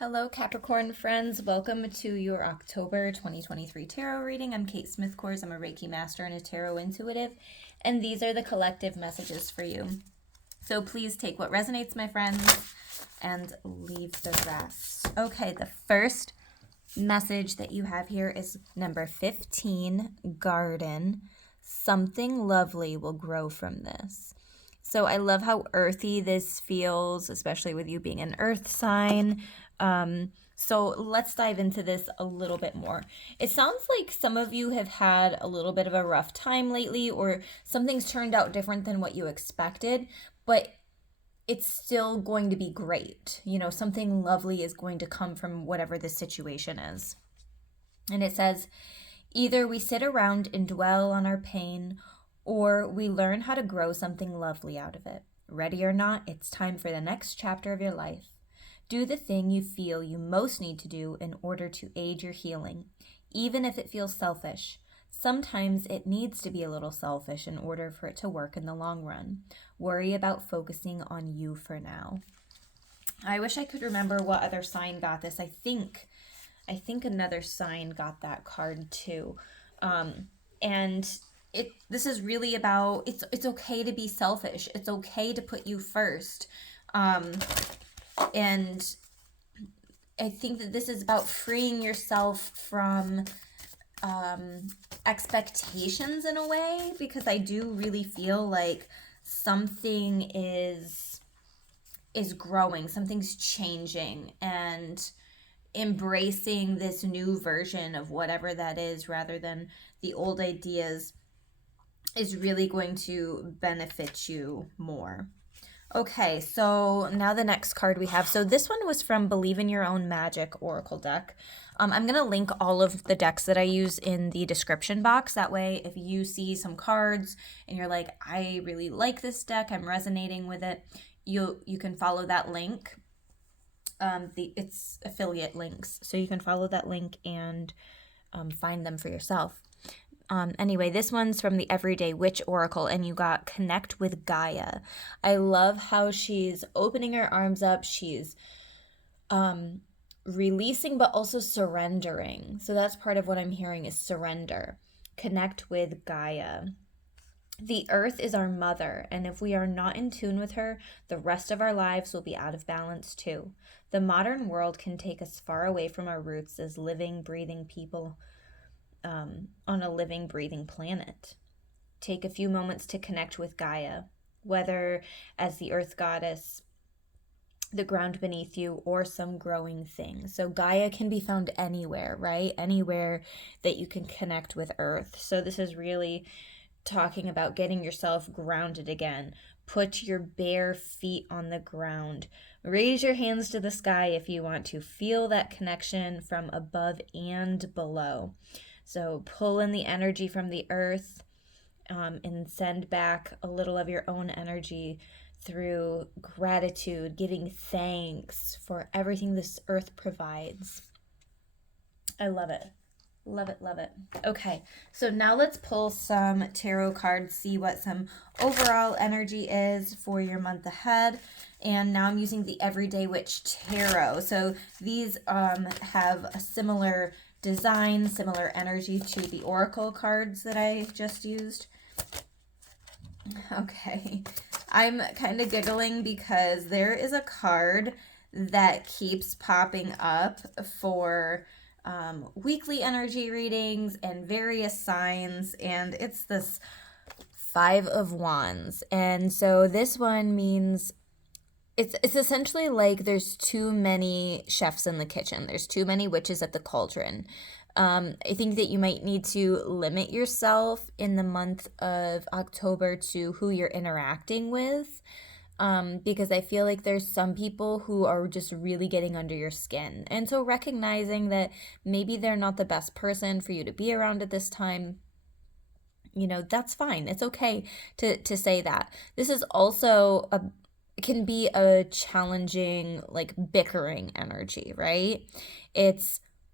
Hello, Capricorn friends. Welcome to your October 2023 tarot reading. I'm Kate Smith-Kors. I'm a Reiki master and a tarot intuitive, and these are the collective messages for you. So please take what resonates, my friends, and leave the rest. Okay, the first message that you have here is number 15, Garden. Something lovely will grow from this. So I love how earthy this feels, especially with you being an earth sign. So let's dive into this a little bit more. It sounds like some of you have had a little bit of a rough time lately, or something's turned out different than what you expected, but it's still going to be great. You know, something lovely is going to come from whatever the situation is. And it says, either we sit around and dwell on our pain, or we learn how to grow something lovely out of it. Ready or not, it's time for the next chapter of your life. Do the thing you feel you most need to do in order to aid your healing, even if it feels selfish. Sometimes it needs to be a little selfish in order for it to work in the long run. Worry about focusing on you for now. I wish I could remember what other sign got this. I think another sign got that card too. And this is really about it's okay to be selfish. It's okay to put you first. And I think that this is about freeing yourself from expectations in a way, because I do really feel like something is growing, something's changing, and embracing this new version of whatever that is rather than the old ideas is really going to benefit you more. Okay, so now the next card we have. So this one was from Believe in Your Own Magic Oracle deck. I'm going to link all of the decks that I use in the description box. That way, if you see some cards and you're like, I really like this deck, I'm resonating with it, you can follow that link. It's affiliate links, so you can follow that link and find them for yourself. Anyway, this one's from the Everyday Witch Oracle, and you got Connect with Gaia. I love how she's opening her arms up. She's releasing, but also surrendering. So that's part of what I'm hearing is surrender. Connect with Gaia. The earth is our mother, and if we are not in tune with her, the rest of our lives will be out of balance too. The modern world can take us far away from our roots as living, breathing people on a living, breathing planet. Take a few moments to connect with Gaia, whether as the earth goddess, the ground beneath you, or some growing thing. So Gaia can be found anywhere, right? Anywhere that you can connect with earth. So this is really talking about getting yourself grounded again. Put your bare feet on the ground. Raise your hands to the sky if you want to. Feel that connection from above and below. So pull in the energy from the earth and send back a little of your own energy through gratitude, giving thanks for everything this earth provides. I love it. Love it, love it. Okay, so now let's pull some tarot cards, see what some overall energy is for your month ahead. And now I'm using the Everyday Witch Tarot. So these have a similar design, similar energy to the oracle cards that I just used. Okay, I'm kind of giggling because there is a card that keeps popping up for weekly energy readings and various signs, and it's this Five of Wands. And so this one means it's essentially like there's too many chefs in the kitchen. There's too many witches at the cauldron. I think that you might need to limit yourself in the month of October to who you're interacting with, because I feel like there's some people who are just really getting under your skin. And so recognizing that maybe they're not the best person for you to be around at this time, you know, that's fine. It's okay to say that. This is also can be a challenging, like, bickering energy, right?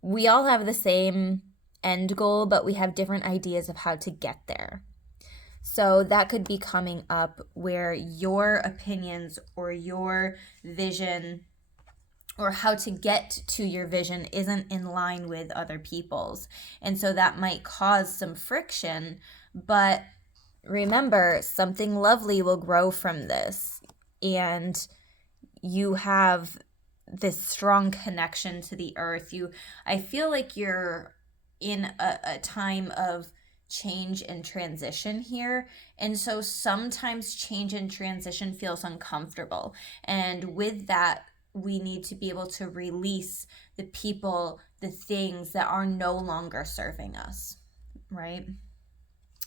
We all have the same end goal, but we have different ideas of how to get there. So that could be coming up where your opinions or your vision or how to get to your vision isn't in line with other people's. And so that might cause some friction, but remember, something lovely will grow from this. And you have this strong connection to the earth. I feel like you're in a time of change and transition here. And so sometimes change and transition feels uncomfortable. And with that, we need to be able to release the people, the things that are no longer serving us, right?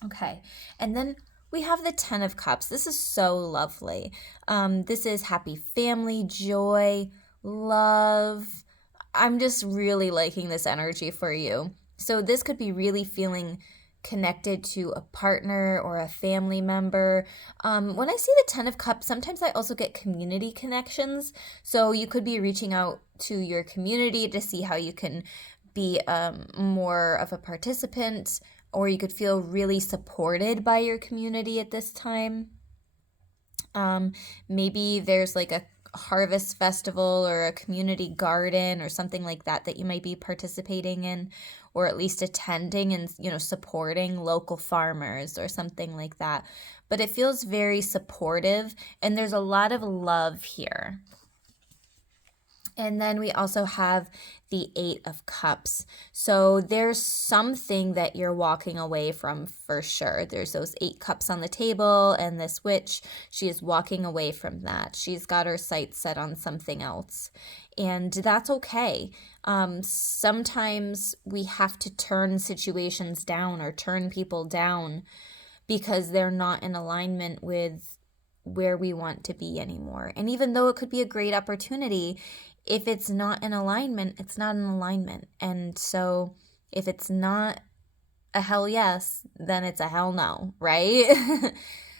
Okay. And then we have the 10 of Cups. This is so lovely. This is happy family, joy, love. I'm just really liking this energy for you. So this could be really feeling connected to a partner or a family member. When I see the 10 of Cups, sometimes I also get community connections. So you could be reaching out to your community to see how you can be more of a participant, or you could feel really supported by your community at this time. Maybe there's like a harvest festival or a community garden or something like that that you might be participating in, or at least attending and, supporting local farmers or something like that. But it feels very supportive, and there's a lot of love here. And then we also have the 8 of Cups. So there's something that you're walking away from for sure. There's those 8 cups on the table, and this witch, she is walking away from that. She's got her sights set on something else. And that's okay. Sometimes we have to turn situations down or turn people down because they're not in alignment with where we want to be anymore. And even though it could be a great opportunity, if it's not in alignment, it's not in alignment. And so if it's not a hell yes, then it's a hell no, right?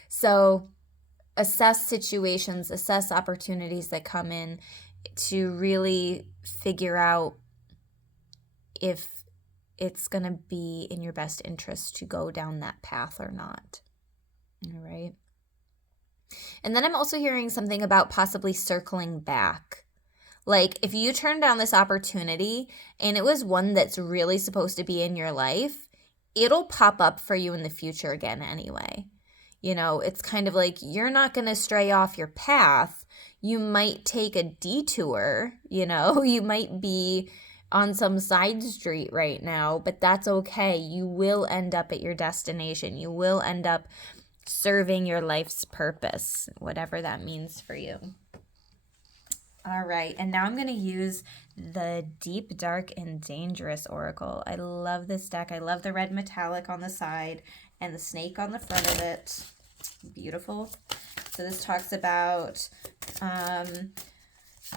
So assess situations, assess opportunities that come in to really figure out if it's going to be in your best interest to go down that path or not. All right. And then I'm also hearing something about possibly circling back. Like, if you turn down this opportunity and it was one that's really supposed to be in your life, it'll pop up for you in the future again anyway. It's kind of like you're not going to stray off your path. You might take a detour, you might be on some side street right now, but that's okay. You will end up at your destination. You will end up serving your life's purpose, whatever that means for you. All right, and now I'm going to use the Deep, Dark, and Dangerous Oracle. I love this deck. I love the red metallic on the side and the snake on the front of it. Beautiful. So this talks about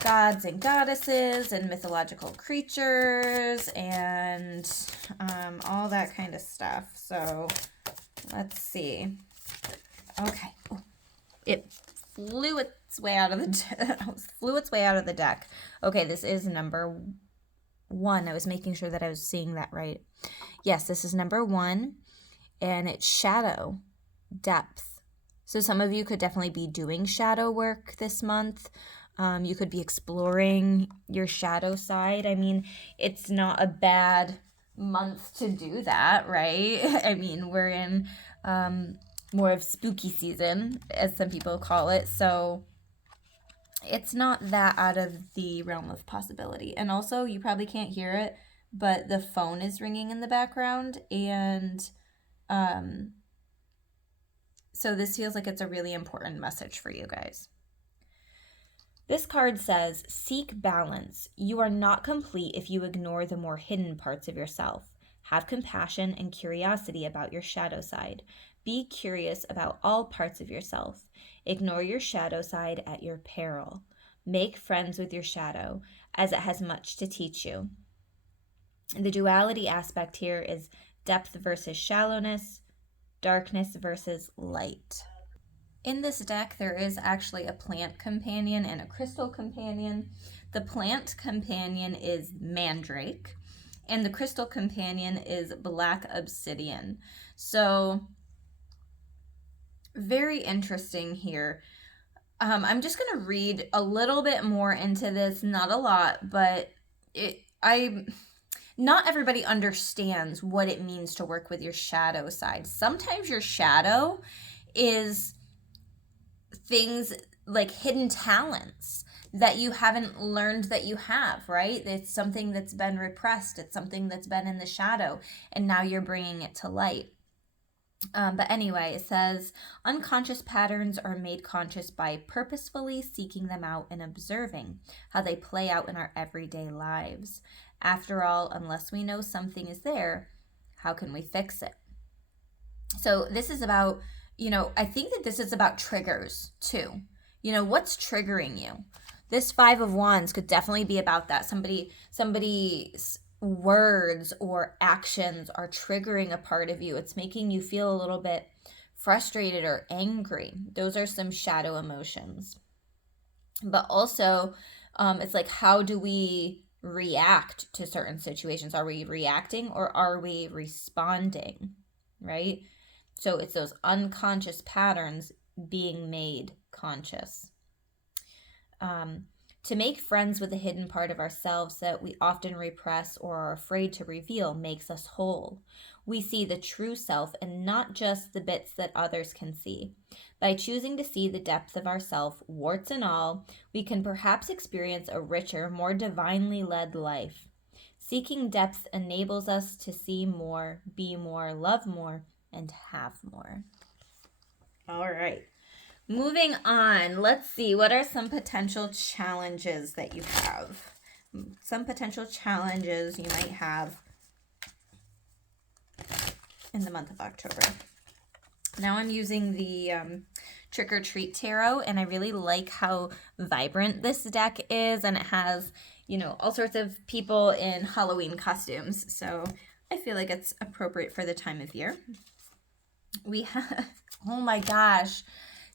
gods and goddesses and mythological creatures and all that kind of stuff. So let's see. Okay. Oh, it flew its way out of the deck. Okay, this is number 1. I was making sure that I was seeing that right. Yes, this is number 1, and it's shadow, depth. So some of you could definitely be doing shadow work this month. You could be exploring your shadow side. I mean, it's not a bad month to do that, right? I mean, we're in more of spooky season, as some people call it. So it's not that out of the realm of possibility. And also, you probably can't hear it, but the phone is ringing in the background. And so this feels like it's a really important message for you guys. This card says, seek balance. You are not complete if you ignore the more hidden parts of yourself. Have compassion and curiosity about your shadow side. Be curious about all parts of yourself. Ignore your shadow side at your peril. Make friends with your shadow, as it has much to teach you. The duality aspect here is depth versus shallowness, darkness versus light. In this deck, there is actually a plant companion and a crystal companion. The plant companion is mandrake, and the crystal companion is black obsidian. So very interesting here. I'm just going to read a little bit more into this, not a lot, but not everybody understands what it means to work with your shadow side. Sometimes your shadow is things like hidden talents that you haven't learned that you have, right? It's something that's been repressed. It's something that's been in the shadow, and now you're bringing it to light. But anyway, it says unconscious patterns are made conscious by purposefully seeking them out and observing how they play out in our everyday lives. After all, unless we know something is there, how can we fix it? So this is about, I think that this is about triggers too. What's triggering you? This Five of Wands could definitely be about that. Somebody's words or actions are triggering a part of you. It's making you feel a little bit frustrated or angry. Those are some shadow emotions. But also, it's like, how do we react to certain situations? Are we reacting or are we responding? Right? So it's those unconscious patterns being made conscious. To make friends with a hidden part of ourselves that we often repress or are afraid to reveal makes us whole. We see the true self and not just the bits that others can see. By choosing to see the depth of ourself, warts and all, we can perhaps experience a richer, more divinely led life. Seeking depth enables us to see more, be more, love more, and have more. All right. Moving on, let's see, what are some potential challenges that you have? Some potential challenges you might have in the month of October. Now I'm using the Trick or Treat Tarot, and I really like how vibrant this deck is, and it has, all sorts of people in Halloween costumes. So I feel like it's appropriate for the time of year. We have, oh my gosh,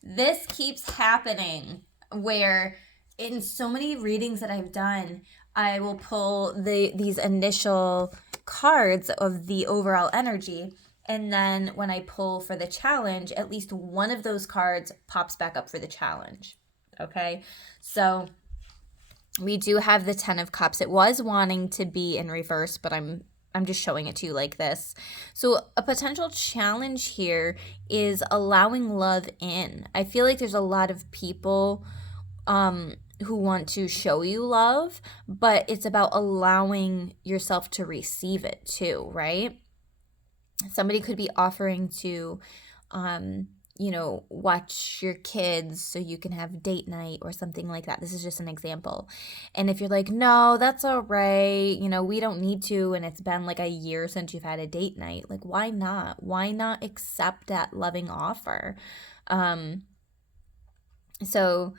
this keeps happening where in so many readings that I've done, I will pull these initial cards of the overall energy. And then when I pull for the challenge, at least one of those cards pops back up for the challenge. Okay. So we do have the 10 of Cups. It was wanting to be in reverse, but I'm just showing it to you like this. So a potential challenge here is allowing love in. I feel like there's a lot of people who want to show you love, but it's about allowing yourself to receive it too, right? Somebody could be offering to watch your kids so you can have date night or something like that. This is just an example. And if you're like, no, that's all right, we don't need to, and it's been like a year since you've had a date night, like, why not? Why not accept that loving offer? So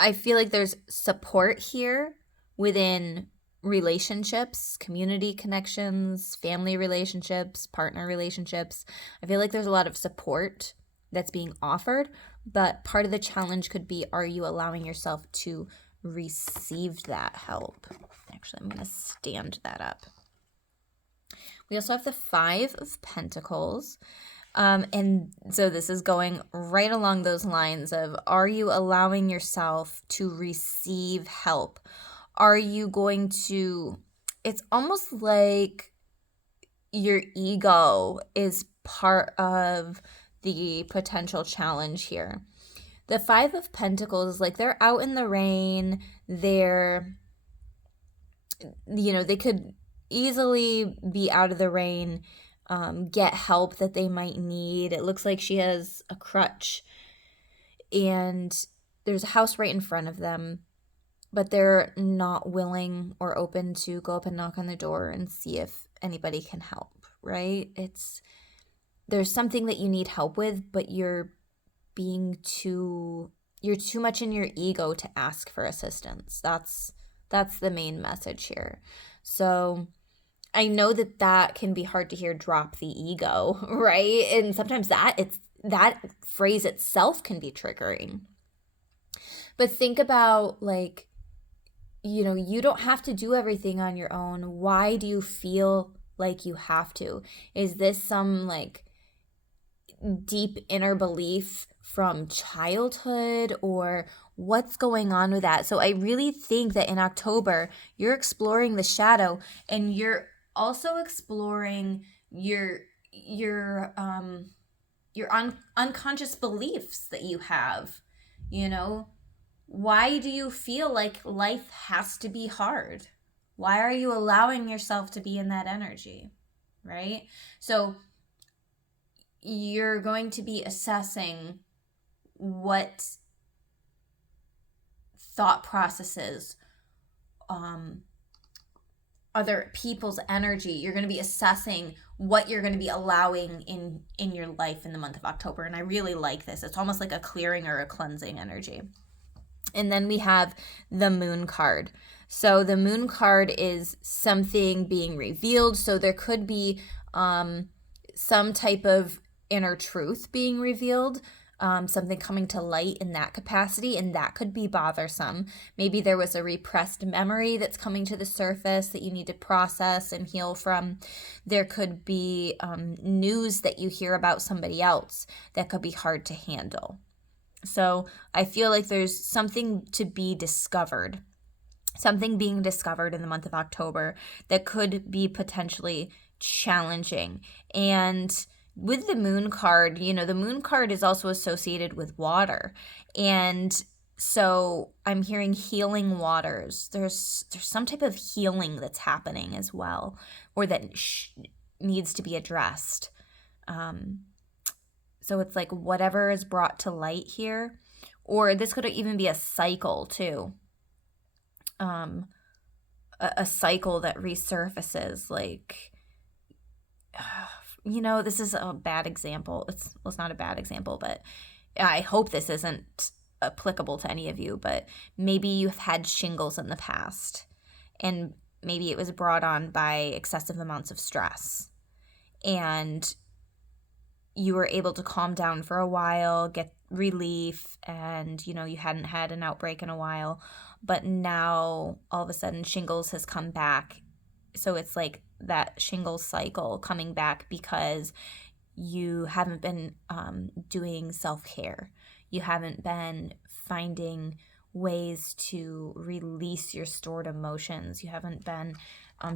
I feel like there's support here within relationships, community connections, family relationships, partner relationships. I feel like there's a lot of support that's being offered, but part of the challenge could be, are you allowing yourself to receive that help? Actually, I'm going to stand that up. We also have the 5 of Pentacles. And so this is going right along those lines of, are you allowing yourself to receive help? Are you going to, it's almost like your ego is part of the potential challenge here. The 5 of Pentacles is like, they're out in the rain. They're, they could easily be out of the rain, get help that they might need. It looks like she has a crutch and there's a house right in front of them, but they're not willing or open to go up and knock on the door and see if anybody can help, right? There's something that you need help with, but you're too much in your ego to ask for assistance. That's the main message here. So I know that can be hard to hear, drop the ego, right? And sometimes that phrase itself can be triggering. But think about, like, you don't have to do everything on your own. Why do you feel like you have to? Is this some, like, deep inner belief from childhood, or what's going on with that. So I really think that in October, you're exploring the shadow, and you're also exploring your unconscious beliefs that you have. You know, why do you feel like life has to be hard? Why are you allowing yourself to be in that energy, right? So you're going to be assessing what thought processes, other people's energy. You're going to be assessing what you're going to be allowing in your life in the month of October. And I really like this. It's almost like a clearing or a cleansing energy. And then we have the moon card. So the moon card is something being revealed. So there could be some type of inner truth being revealed, something coming to light in that capacity, and that could be bothersome. Maybe there was a repressed memory that's coming to the surface that you need to process and heal from. There could be news that you hear about somebody else that could be hard to handle. So I feel like there's something to be discovered, something being discovered in the month of October that could be potentially challenging. And with the moon card, the moon card is also associated with water. And so I'm hearing healing waters. There's some type of healing that's happening as well, or that needs to be addressed. So it's like whatever is brought to light here, or this could even be a cycle too. A cycle that resurfaces, like, this is a bad example. It's not a bad example, but I hope this isn't applicable to any of you, but maybe you've had shingles in the past, and maybe it was brought on by excessive amounts of stress, and you were able to calm down for a while, get relief, and you hadn't had an outbreak in a while, but now all of a sudden shingles has come back. So it's like that shingles cycle coming back because you haven't been doing self-care. You haven't been finding ways to release your stored emotions. You haven't been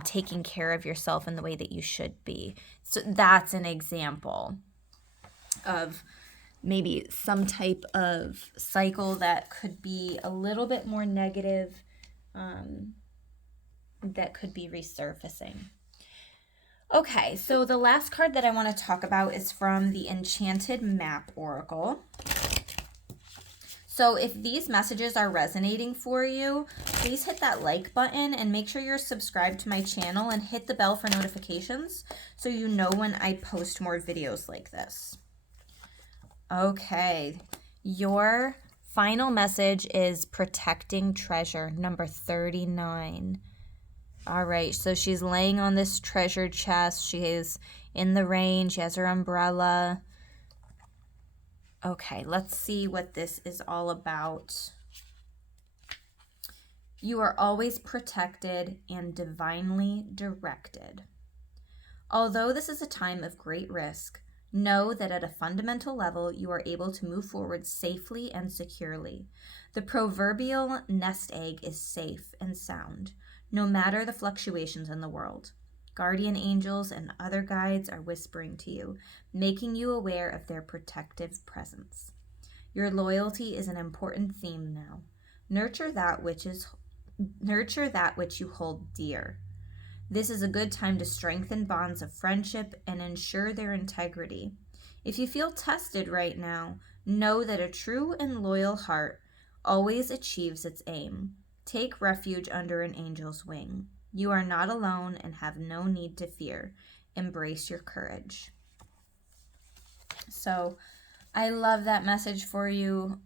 taking care of yourself in the way that you should be. So that's an example of maybe some type of cycle that could be a little bit more negative, that could be resurfacing. Okay, so the last card that I want to talk about is from the Enchanted Map Oracle. So if these messages are resonating for you, please hit that like button and make sure you're subscribed to my channel and hit the bell for notifications so you know when I post more videos like this. Okay, your final message is protecting treasure, number 39. All right, so she's laying on this treasure chest. She is in the rain. She has her umbrella. Okay, let's see what this is all about. You are always protected and divinely directed. Although this is a time of great risk, know that at a fundamental level, you are able to move forward safely and securely. The proverbial nest egg is safe and sound, no matter the fluctuations in the world. Guardian angels and other guides are whispering to you, making you aware of their protective presence. Your loyalty is an important theme now. Nurture that which you hold dear. This is a good time to strengthen bonds of friendship and ensure their integrity. If you feel tested right now, know that a true and loyal heart always achieves its aim. Take refuge under an angel's wing. You are not alone and have no need to fear. Embrace your courage. So, I love that message for you.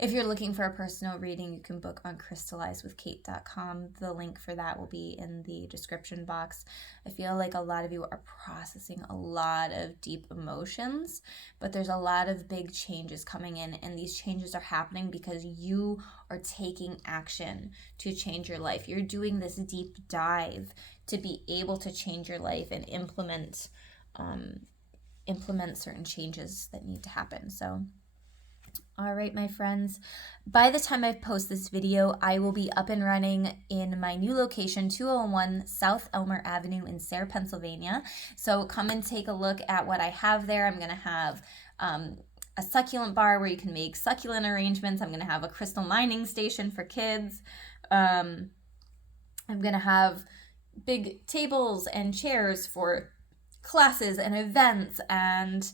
If you're looking for a personal reading, you can book on crystallizewithkate.com. The link for that will be in the description box. I feel like a lot of you are processing a lot of deep emotions, but there's a lot of big changes coming in, and these changes are happening because you are taking action to change your life. You're doing this deep dive to be able to change your life and implement implement certain changes that need to happen. So, all right, my friends, by the time I post this video, I will be up and running in my new location, 201 South Elmer Avenue in Sayre, Pennsylvania. So come and take a look at what I have there. I'm going to have a succulent bar where you can make succulent arrangements. I'm going to have a crystal mining station for kids. I'm going to have big tables and chairs for classes and events, and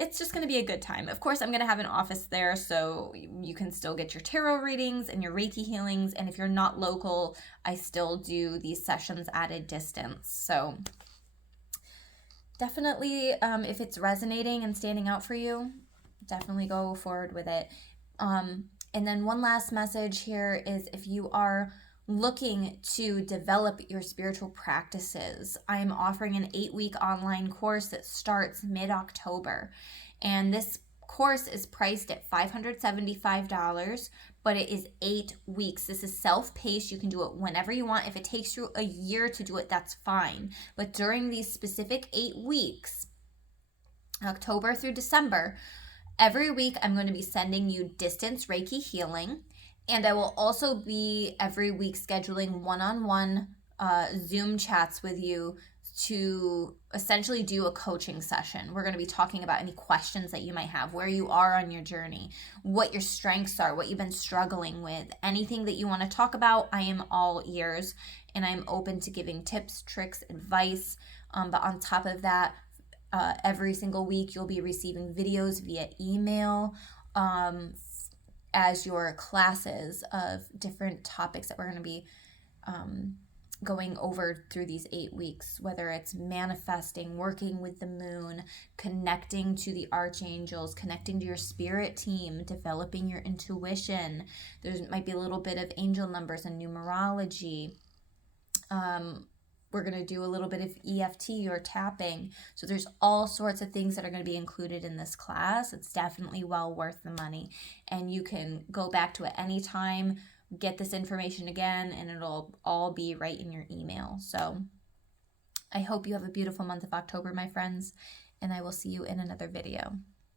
it's just going to be a good time. Of course, I'm going to have an office there so you can still get your tarot readings and your Reiki healings. And if you're not local, I still do these sessions at a distance. So definitely, if it's resonating and standing out for you, definitely go forward with it. And then one last message here is if you are looking to develop your spiritual practices, I am offering an 8-week online course that starts mid-October. And this course is priced at $575, but it is 8 weeks. This is self-paced. You can do it whenever you want. If it takes you a year to do it, that's fine. But during these specific 8 weeks, October through December, every week I'm going to be sending you distance Reiki healing. And I will also be every week scheduling one-on-one Zoom chats with you to essentially do a coaching session. We're going to be talking about any questions that you might have, where you are on your journey, what your strengths are, what you've been struggling with, anything that you want to talk about. I am all ears, and I'm open to giving tips, tricks, advice. But on top of that, every single week you'll be receiving videos via email as your classes of different topics that we're going to be going over through these 8 weeks, whether it's manifesting, working with the moon, connecting to the archangels, connecting to your spirit team, developing your intuition. There might be a little bit of angel numbers and numerology. We're going to do a little bit of EFT or tapping. So there's all sorts of things that are going to be included in this class. It's definitely well worth the money. And you can go back to it anytime, get this information again, and it'll all be right in your email. So I hope you have a beautiful month of October, my friends, and I will see you in another video.